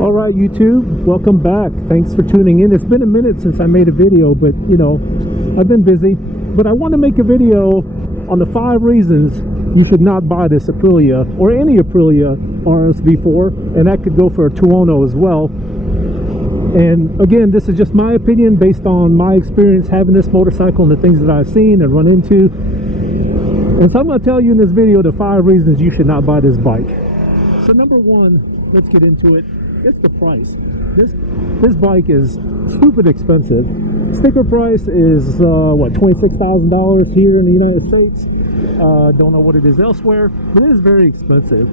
All right, YouTube, welcome back. Thanks for tuning in. It's been a minute since I made a video, but you know, I've been busy. But I want to make a video on the 5 reasons you should not buy this Aprilia or any Aprilia RSV4, and that could go for a Tuono as well. And again, this is just my opinion based on my experience having this motorcycle and the things that I've seen and run into. And so I'm going to tell you in this video the 5 reasons you should not buy this bike. So number 1, let's get into it. It's the price. This bike is stupid expensive. Sticker price is what, $26,000 here in the United States. Don't know what it is elsewhere, but it is very expensive.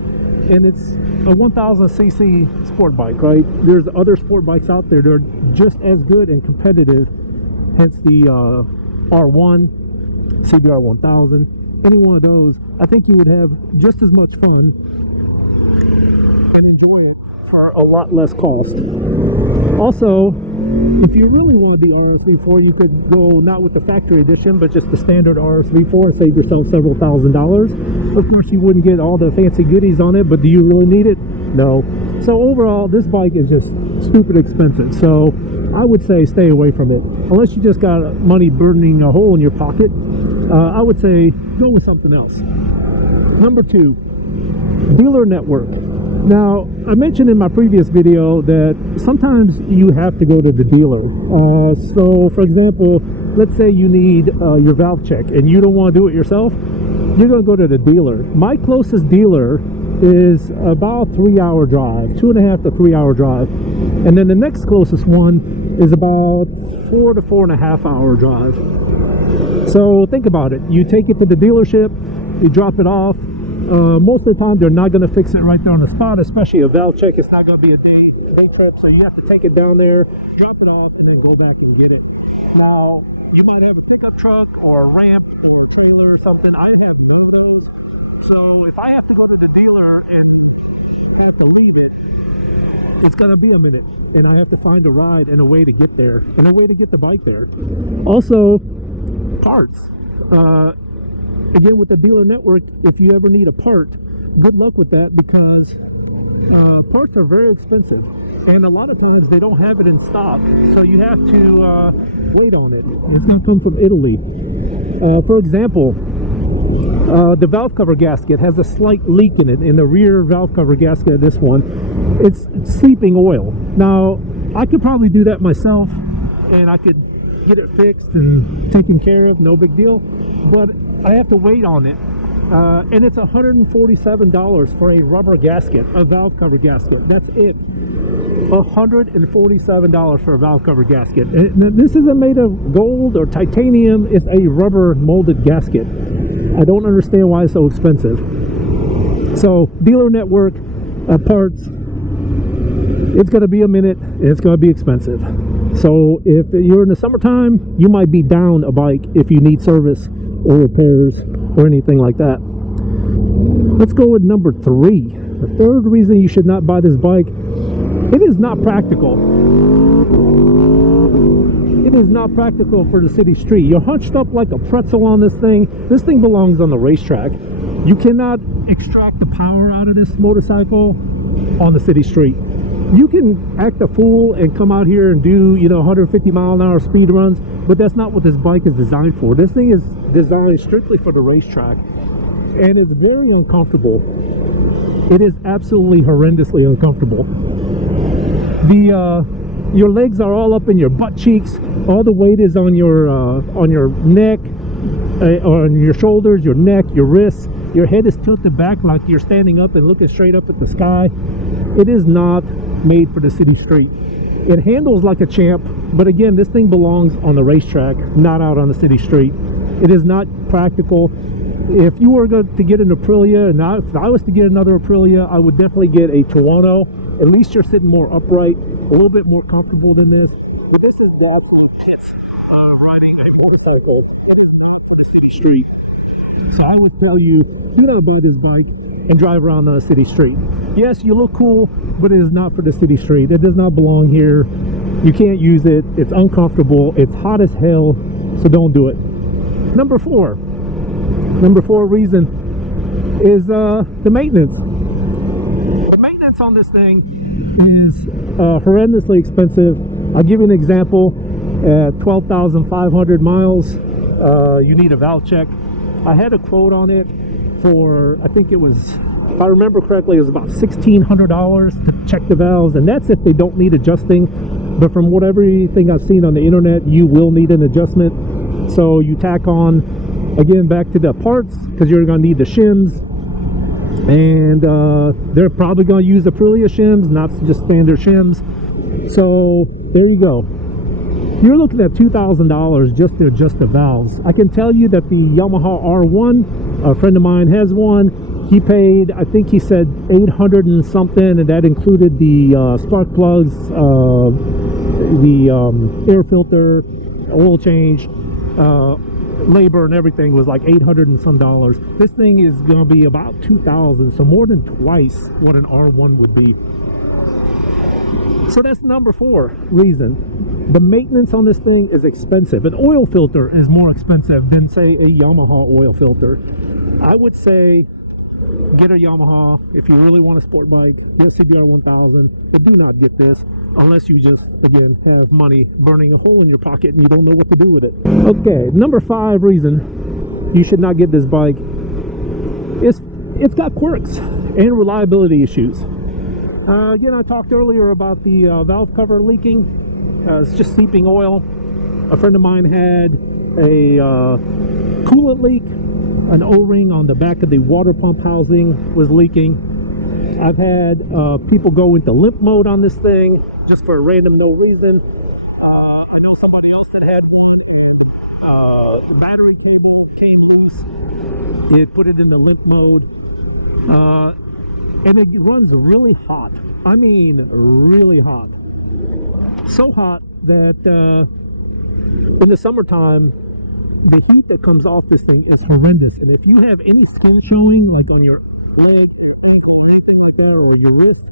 And it's a 1000cc sport bike, right? There's other sport bikes out there that are just as good and competitive. Hence the R1, CBR 1000, any one of those. I think you would have just as much fun and enjoy it for a lot less cost. Also, if you really wanted the RSV4, you could go not with the factory edition, but just the standard RSV4 and save yourself several $1,000s. Of course, you wouldn't get all the fancy goodies on it, but do you really need it? No. So overall, this bike is just stupid expensive. So I would say stay away from it. Unless you just got money burning a hole in your pocket, I would say go with something else. Number 2, dealer network. Now, I mentioned in my previous video that sometimes you have to go to the dealer. So, for example, let's say you need your valve check and you don't want to do it yourself. You're going to go to the dealer. My closest dealer is about 3-hour drive, 2.5 to 3-hour drive. And then the next closest one is about 4 to 4.5 hour drive. So think about it. You take it to the dealership, you drop it off. Most of the time they're not going to fix it right there on the spot, especially a valve check. It's not going to be a day trip, so you have to take it down there, drop it off, and then go back and get it. Now, you might have a pickup truck or a ramp or a trailer or something. I have none of those. So if I have to go to the dealer and have to leave it, it's going to be a minute, and I have to find a ride and a way to get there and a way to get the bike there. Also, parts. Again, with the dealer network, if you ever need a part, good luck with that, because parts are very expensive, and a lot of times they don't have it in stock, so you have to wait on it. It's not come from Italy. For example, the valve cover gasket has a slight leak in it, in the rear valve cover gasket of this one. It's seeping oil. Now, I could probably do that myself, and I could get it fixed and taken care of, no big deal, but I have to wait on it, and it's $147 for a rubber gasket, a valve cover gasket. That's it. $147 for a valve cover gasket. And this isn't made of gold or titanium. It's a rubber molded gasket. I don't understand why it's so expensive. So dealer network, parts, it's going to be a minute, and it's going to be expensive. So if you're in the summertime, you might be down a bike if you need service or repairs or anything like that. Let's go with number 3. The 3rd reason you should not buy this bike: it is not practical. It is not practical for the city street. You're hunched up like a pretzel on this thing. This thing belongs on the racetrack. You cannot extract the power out of this motorcycle on the city street. You can act a fool and come out here and do, 150 mile an hour speed runs, but that's not what this bike is designed for. This thing is designed strictly for the racetrack, and it's very uncomfortable. It is absolutely horrendously uncomfortable. Your legs are all up in your butt cheeks. All the weight is on your neck, on your shoulders, your neck, your wrists. Your head is tilted back like you're standing up and looking straight up at the sky. It is not made for the city street. It handles like a champ, but again, this thing belongs on the racetrack, not out on the city street. It is not practical. If you were going to get an Aprilia, and if I was to get another Aprilia, I would definitely get a Tuono. At least you're sitting more upright, a little bit more comfortable than this. But this is bad for pits, riding a motorcycle on the city street. So I would tell you, do not buy this bike and drive around on a city street. Yes, you look cool, but it is not for the city street. It does not belong here. You can't use it. It's uncomfortable. It's hot as hell, so don't do it. Number 4 reason is the maintenance. The maintenance maintenance on this thing is horrendously expensive. I'll give you an example. At 12,500 miles, you need a valve check. I had a quote on it for, I think it was, if I remember correctly, it was about $1,600 to check the valves, and that's if they don't need adjusting. But from everything I've seen on the internet, you will need an adjustment. So you tack on, again, back to the parts, because you're going to need the shims. And they're probably going to use Aprilia shims, not just standard shims. So there you go. You're looking at $2,000 just to adjust the valves. I can tell you that the Yamaha R1, a friend of mine has one. He paid, I think he said 800 and something, and that included the spark plugs, the air filter, oil change, labor, and everything was like 800 and some dollars. This thing is going to be about 2,000, so more than twice what an R1 would be. So that's number 4 reason. The maintenance on this thing is expensive. An oil filter is more expensive than, say, a Yamaha oil filter. I would say get a Yamaha if you really want a sport bike. Get a CBR 1000, but do not get this unless you just, again, have money burning a hole in your pocket and you don't know what to do with it. Okay, number 5 reason you should not get this bike is it's got quirks and reliability issues. Again, I talked earlier about the valve cover leaking. It's just seeping oil. A friend of mine had a coolant leak. An O-ring on the back of the water pump housing was leaking. I've had people go into limp mode on this thing just for a random no reason. I know somebody else that had one. The battery cable came loose. It put it into limp mode. And it runs really hot. I mean, really hot. So hot that in the summertime, the heat that comes off this thing is horrendous. And if you have any skin showing, like on your leg, your ankle, or anything like that, or your wrist,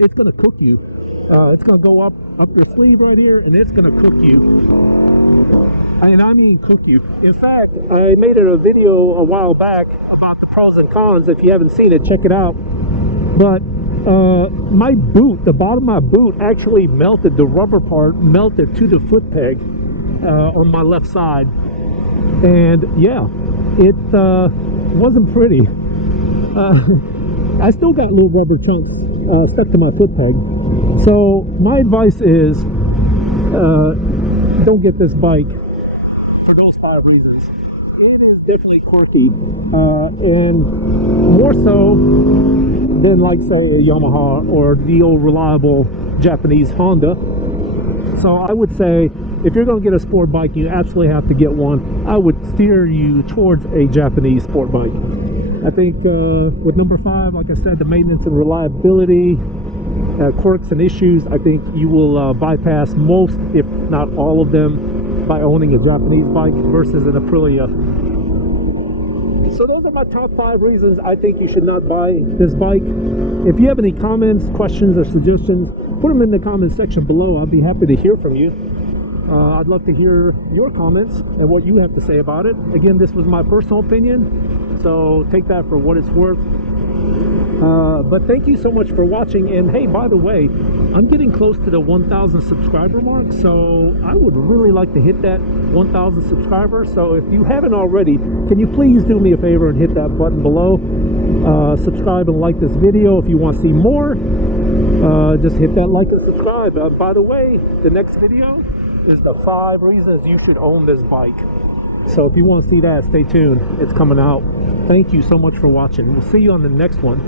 it's going to cook you. It's going to go up your sleeve right here, and it's going to cook you. And I mean cook you. In fact, I made a video a while back about the pros and cons. If you haven't seen it, check it out. But my boot, the bottom of my boot actually melted. The rubber part melted to the foot peg on my left side. And yeah, it wasn't pretty. I still got little rubber chunks stuck to my foot peg. So my advice is don't get this bike for those 5 reasons. It's definitely quirky, and more so than, like, say, a Yamaha or the old reliable Japanese Honda. So I would say if you're going to get a sport bike, you absolutely have to get one. I would steer you towards a Japanese sport bike. I think with number 5, like I said, the maintenance and reliability, quirks and issues, I think you will bypass most, if not all of them, by owning a Japanese bike versus an Aprilia. So those are my top 5 reasons I think you should not buy this bike. If you have any comments, questions, or suggestions, put them in the comment section below. I'll be happy to hear from you. I'd love to hear your comments and what you have to say about it. Again, this was my personal opinion, so take that for what it's worth. But thank you so much for watching. And hey, by the way, I'm getting close to the 1,000 subscriber mark, so I would really like to hit that 1,000 subscribers. So if you haven't already, can you please do me a favor and hit that button below? Subscribe and like this video. If you want to see more, just hit that like and subscribe. By the way, the next video is the 5 reasons you should own this bike. So if you want to see that, stay tuned. It's coming out. Thank you so much for watching. We'll see you on the next one.